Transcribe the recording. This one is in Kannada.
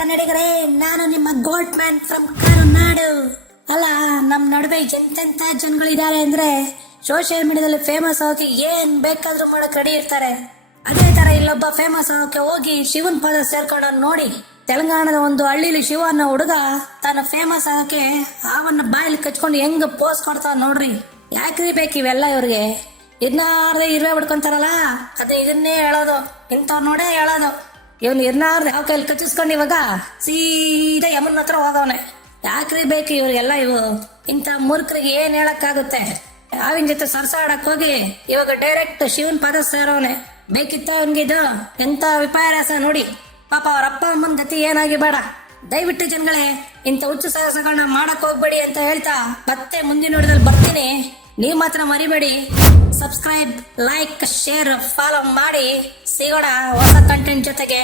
ಕನ್ನಡಿಗರೇ, ನಾನು ನಿಮ್ಮ ಗೋಲ್ಡ್ ಮ್ಯಾನ್ ಫ್ರಮ್ ಕರುನಾಡು. ಅಲ್ಲ, ನಮ್ ನಡುವೆ ಎಂತೆಂತ ಜನಗಳಿದ್ದಾರೆ ಅಂದ್ರೆ ಸೋಷಿಯಲ್ ಮೀಡಿಯಾದಲ್ಲಿ ಫೇಮಸ್ ಆಗಿ ಏನ್ ಬೇಕಾದ್ರೂ ಮಾಡಕ್ ರೆಡಿ ಇರ್ತಾರೆ. ಅದೇ ತರ ಇಲ್ಲೊಬ್ಬ ಫೇಮಸ್ ಆಗೋಕೆ ಹೋಗಿ ಶಿವನ್ ಪದ ಸೇರ್ಕೊಂಡ ನೋಡಿ. ತೆಲಂಗಾಣದ ಒಂದು ಹಳ್ಳಿಲಿ ಶಿವ ಅನ್ನೋ ಹುಡುಗ ತನ್ನ ಫೇಮಸ್ ಆಗೋಕೆ ಅವನ್ನ ಬಾಯಲ್ಲಿ ಕಚ್ಕೊಂಡು ಹೆಂಗ್ ಪೋಸ್ ಕೊಡ್ತಾವ ನೋಡ್ರಿ. ಯಾಕ್ರಿ ಬೇಕು ಇವೆಲ್ಲ ಇವ್ರಿಗೆ? ಇರ್ನಾರ್ದೆ ಇರುವೆ ಬಿಡ್ಕೊಂತಾರಲ್ಲ, ಅದೇ ಇದನ್ನೇ ಹೇಳೋದು, ಇಂಥವ್ ನೋಡೇ ಹೇಳೋದು. ಇವನ್ ಇರ್ನಾರ್ದೆ ಯಾವ ಕೈಲಿ ಕಚ್ಚಿಸ್ಕೊಂಡು ಇವಾಗ ಸೀದಾ ಯಮನ್ ಹತ್ರ ಹೋಗವನೆ. ಯಾಕ್ರಿ ಬೇಕು ಇವ್ರಿಗೆಲ್ಲ? ಇವು ಇಂಥ ಮೂರ್ಖರಿಗೆ ಏನ್ ಹೇಳಕ್ಕಾಗುತ್ತೆ? ಯಾವಿನ ಜೊತೆ ಸರ್ಸಾಡಕ್ ಹೋಗಿ ಇವಾಗ ಡೈರೆಕ್ಟ್ ಶಿವನ್ ಪದ ಸೇರೋನೆ. ಬೇಕಿತ್ತ ಅವನ್ಗಿದು? ಎಂತ ವಿಪರ್ಯಾಸ ನೋಡಿ. ಪಾಪ ಅವ್ರ ಅಪ್ಪ ಅಮ್ಮನ ಗತಿ ಏನಾಗಿ ಬೇಡ. ದಯವಿಟ್ಟು ಜನಗಳೇ, ಇಂಥ ಹುಚ್ಚು ಸಾಹಸಗಳನ್ನ ಮಾಡಕ್ ಹೋಗ್ಬೇಡಿ ಅಂತ ಹೇಳ್ತಾ ಮತ್ತೆ ಮುಂದಿನ ವಿಡಿಯೋದಲ್ಲಿ ಬರ್ತೀನಿ. ನೀವು ಮಾತ್ರ ಮರಿಬೇಡಿ. ಸಬ್ಸ್ಕ್ರೈಬ್, ಲೈಕ್, ಶೇರ್, ಫಾಲೋ ಮಾಡಿ. ಸಿಗೋಣ ಹೊಸ ಕಂಟೆಂಟ್ ಜೊತೆಗೆ.